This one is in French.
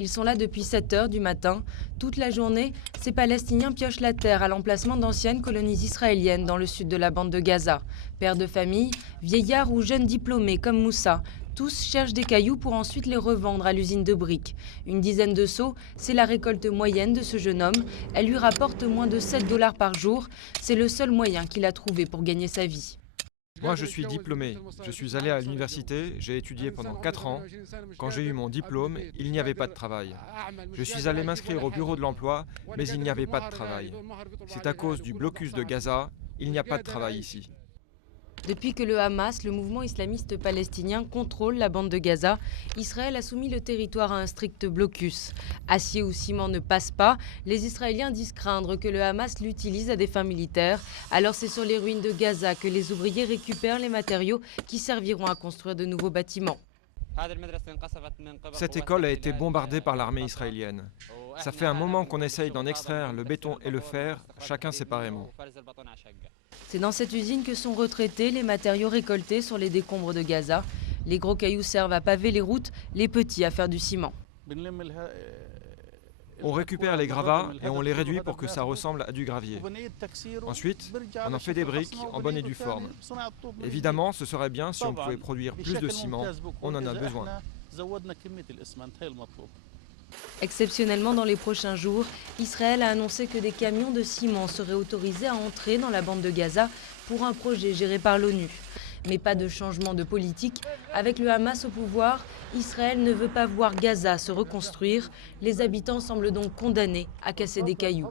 Ils sont là depuis 7 heures du matin. Toute la journée, ces Palestiniens piochent la terre à l'emplacement d'anciennes colonies israéliennes dans le sud de la bande de Gaza. Pères de famille, vieillards ou jeunes diplômés comme Moussa, tous cherchent des cailloux pour ensuite les revendre à l'usine de briques. Une dizaine de seaux, c'est la récolte moyenne de ce jeune homme. Elle lui rapporte moins de 7 dollars par jour. C'est le seul moyen qu'il a trouvé pour gagner sa vie. Moi, je suis diplômé. Je suis allé à l'université, j'ai étudié pendant 4 ans. Quand j'ai eu mon diplôme, il n'y avait pas de travail. Je suis allé m'inscrire au bureau de l'emploi, mais il n'y avait pas de travail. C'est à cause du blocus de Gaza, il n'y a pas de travail ici. Depuis que le Hamas, le mouvement islamiste palestinien, contrôle la bande de Gaza, Israël a soumis le territoire à un strict blocus. Acier ou ciment ne passe pas. Les Israéliens disent craindre que le Hamas l'utilise à des fins militaires. Alors c'est sur les ruines de Gaza que les ouvriers récupèrent les matériaux qui serviront à construire de nouveaux bâtiments. Cette école a été bombardée par l'armée israélienne. Ça fait un moment qu'on essaye d'en extraire le béton et le fer, chacun séparément. C'est dans cette usine que sont retraités les matériaux récoltés sur les décombres de Gaza. Les gros cailloux servent à paver les routes, les petits à faire du ciment. On récupère les gravats et on les réduit pour que ça ressemble à du gravier. Ensuite, on en fait des briques en bonne et due forme. Évidemment, ce serait bien si on pouvait produire plus de ciment, on en a besoin. Exceptionnellement, dans les prochains jours, Israël a annoncé que des camions de ciment seraient autorisés à entrer dans la bande de Gaza pour un projet géré par l'ONU. Mais pas de changement de politique. Avec le Hamas au pouvoir, Israël ne veut pas voir Gaza se reconstruire. Les habitants semblent donc condamnés à casser des cailloux.